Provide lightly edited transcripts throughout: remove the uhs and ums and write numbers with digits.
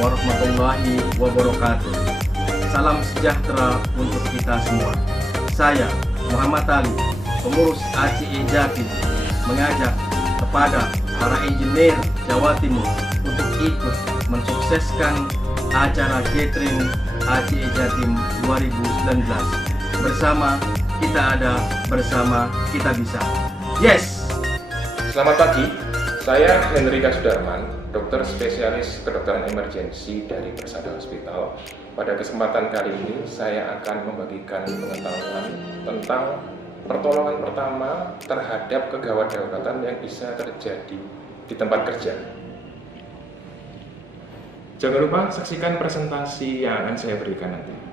warahmatullahi wabarakatuh. Salam sejahtera untuk kita semua. Saya Muhammad Ali, pengurus ACE Jatim, mengajak kepada para engineer Jawa Timur untuk ikut mensukseskan acara Gathering ACE Jatim 2019. Bersama kita ada, bersama kita bisa. Yes! Selamat pagi, saya Henry Sudarman, dokter spesialis kedokteran emergensi dari Persada Hospital. Pada kesempatan kali ini, saya akan membagikan pengetahuan tentang pertolongan pertama terhadap kegawat daruratan yang bisa terjadi di tempat kerja. Jangan lupa saksikan presentasi yang akan saya berikan nanti.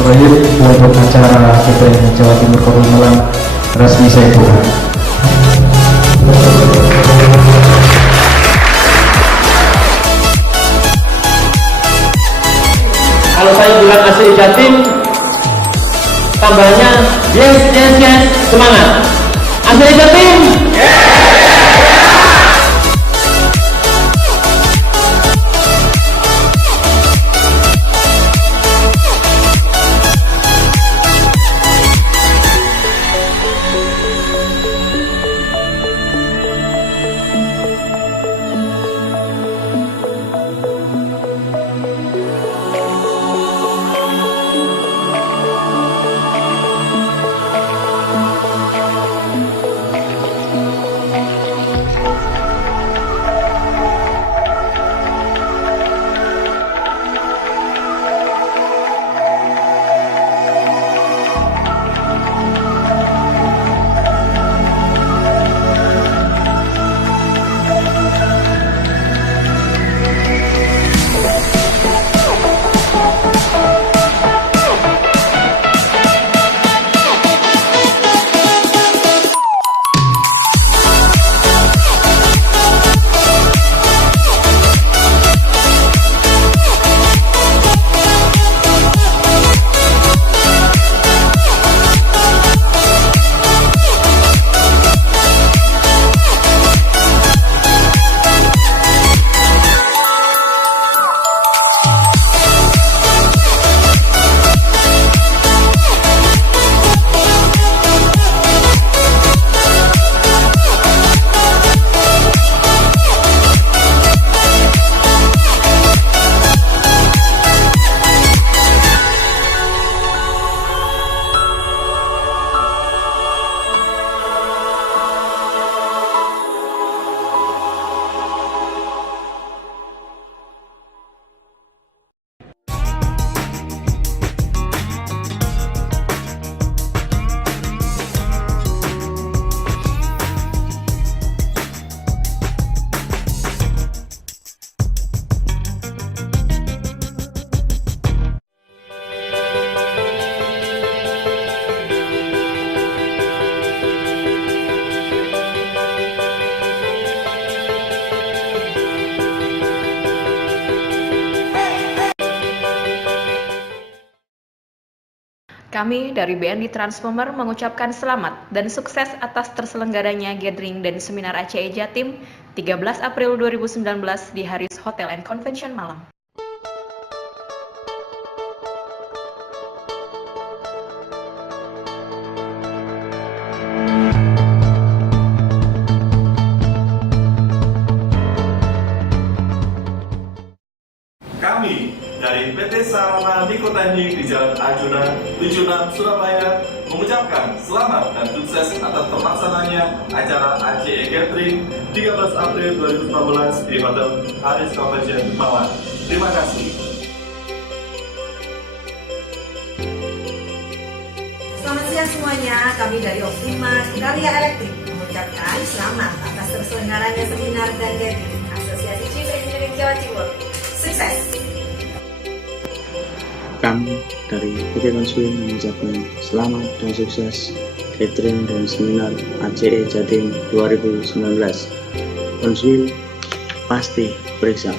Terakhir untuk acara Gathering Jawa Timur Kota Malang resmi saya buka. Kalau saya bilang ACE Jatim, tambahnya yes, semangat. ACE Jatim. Kami dari BNI Transformer mengucapkan selamat dan sukses atas terselenggaranya gathering dan seminar ACE Jatim 13 April 2019 di HARRIS Hotel Conventions Malang. PT Sarana Nikoteknik di Jalan Arjuna 76 Surabaya mengucapkan selamat dan sukses atas terlaksananya acara ACE Gathering 13 April 2019 di Hotel HARRIS Conventions Malang. Terima kasih. Selamat siang semuanya, kami dari Optima Karya Elektrik mengucapkan selamat atas terselenggaranya seminar dan gathering Asosiasi Chief Engineering Jawa Timur. Sukses! Kami dari PT Konsul mengucapkan selamat dan sukses gathering dan seminar ACE Jatim 2019. Konsul pasti periksa.